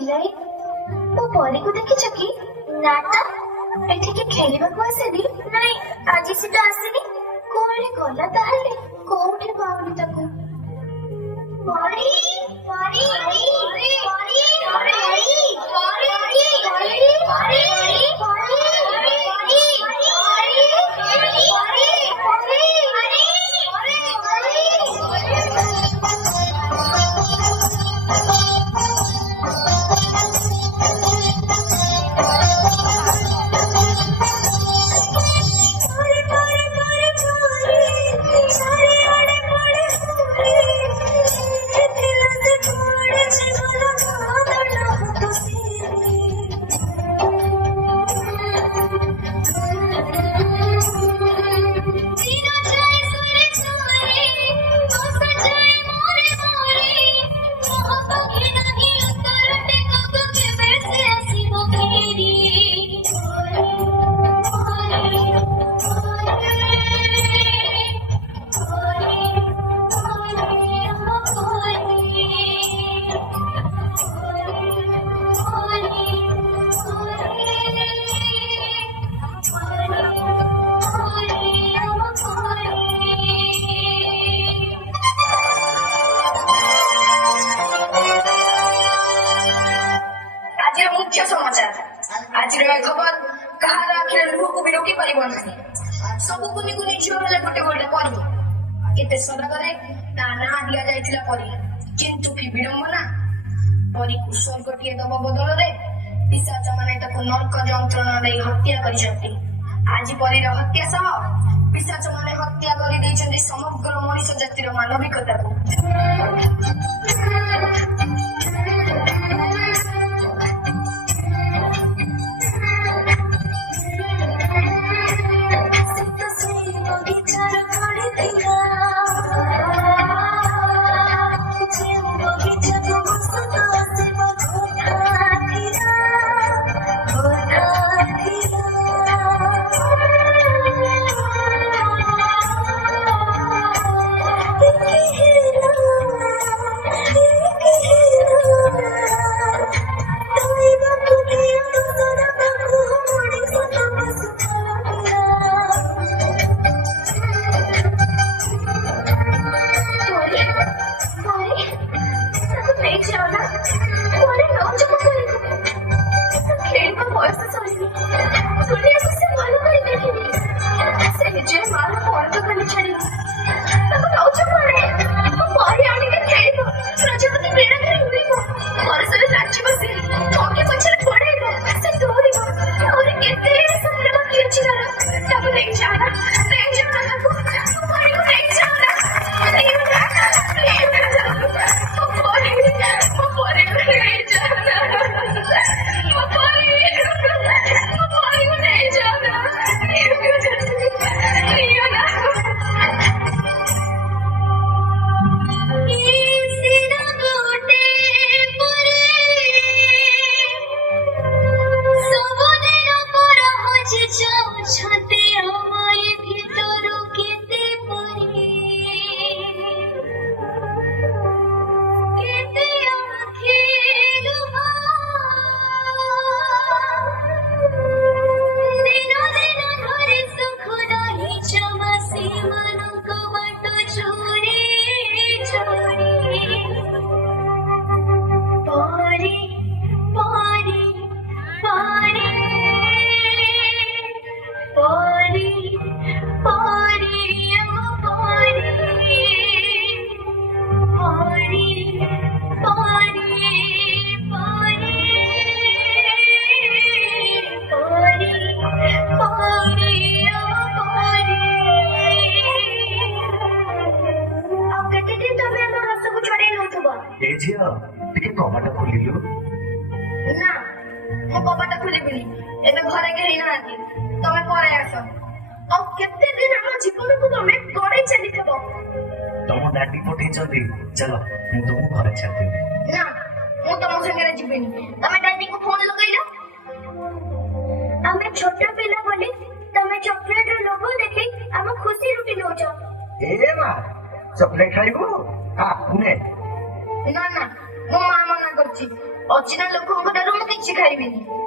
ବିଲେଇ ମୋ ପରୀକୁ ଦେଖିଛ କି? ନା ତ ଏଠିକି ଖେଳିବାକୁ ଆସିନି। ନାଇଁ ଆଜି ସେ ତ ଆସିନି। କୁଆଡେ ଗଲା ତାହେଲେ? କୋଉଠି ପାଉନି ତାକୁ। ପରୀ ପରୀ ପରୀ ପରୀ मुख्य समाचार आज खबर कहार आखिर लुह को भी रोकी पार सब कुनि कुनि झील बेले गोटे गोटे परी केते सदगरे ता ना दिया जाइथिला परी किंतु कि विडंबना परी को स्वर्गटीय दब बदल रे पिशाच माने ताको नरक यंत्रणा दे हत्या करिसथि। आज परीर हत्या सह पिशाच माने हत्या करि दैछन्ति समग्र मनुष्य जातिर मानविकता को। कबाट खोलिलु ना मो कबाट खोलिबिनी एबे घरे केही नांती तमे परे आस आ केते दिन हम जीवन को तमे गड़े चली थबो तम डाटी पठे चली चलो मु तुम घरे छाती ना मु तम संगे जीबिनी तमे डाटी को फोन लगाइला हमें छोटा पिला बोली तमे चॉकलेट रो लोगो देखि हम खुशी लुटी लोच ए मा चॉकलेट खाइबो हां ने ना ना मो मां मना करछि ଅଚିହ୍ନା ଲୋକଙ୍କ ଠାରୁ ମୁଁ କିଛି ଖାଇବିନି।